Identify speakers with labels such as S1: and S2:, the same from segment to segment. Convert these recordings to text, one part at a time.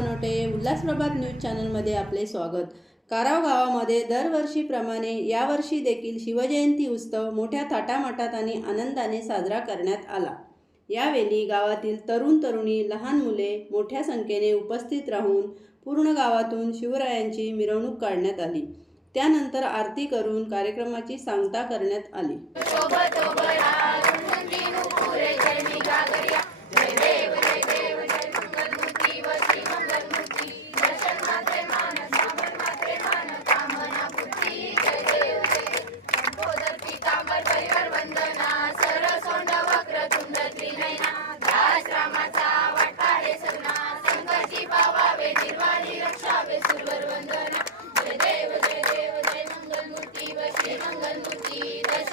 S1: News चॅनेलमध्ये आपले स्वागत. काराव गावामध्ये दरवर्षीप्रमाणे यावर्षी देखील शिवजयंती उत्सव मोठ्या थाटामाटात आणि आनंदाने साजरा करण्यात आला. यावेळी गावातील तरुण तरुणी लहान मुले मोठ्या संख्येने उपस्थित राहून पूर्ण गावातून शिवरायांची मिरवणूक काढण्यात आली. त्यानंतर आरती करून कार्यक्रमाची सांगता करण्यात आली.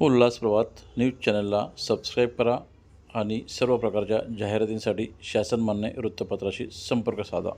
S2: उल्हास प्रभात न्यूज चॅनलला सबस्क्राईब करा आणि सर्व प्रकारच्या जाहिरातींसाठी शासनमान्य वृत्तपत्राशी संपर्क साधा.